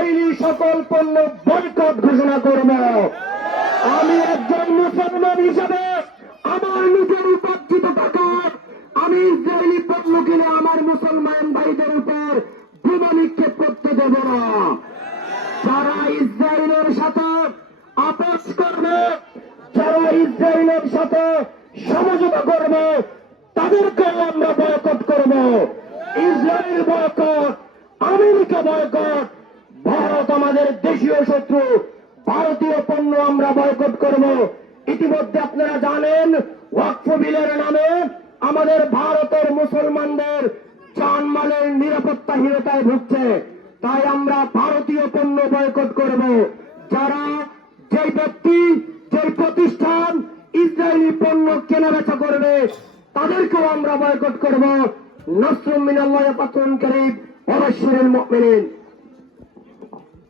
Israeli সকল পণ্য boycott ঘোষণা করব। আমি একজন মুসলমান হিসাবে আমার নিজের উপার্জিত টাকা আমি ইসরায়েলি পণ্য কিনে আমার মুসলমান ভাইদের উপর বোমা নিক্ষেপ করতে দেব না। যারা ইসরায়েলের সাথে আপোষ করবে, যারা ইসরায়েলের সাথে সমঝোতা করবে, তাদেরকেও আমরা বয়কট করব। Israel boycott, America boycott, Bharat আমাদের দেশীয় শত্রু, ভারতীয় পণ্য আমরা বয়কট করব। ইতিমধ্যে আপনারা জানেন ওয়াকফ বিলের নামে আমাদের ভারতের মুসলমানদের জানমালের নিরাপত্তাহীনতায় ভুগছে। তাই আমরা ভারতীয় পণ্য বয়কট করব। যারা যে ব্যক্তি, যে প্রতিষ্ঠান ইসরায়েলি পণ্য কেনাবেচা করবে, তাদেরকেও আমরা বয়কট করব। নাসরুম মিনাল্লাহি ওয়া ফাতহুন কারীব ওয়া বাশশিরিল মুমিনিন।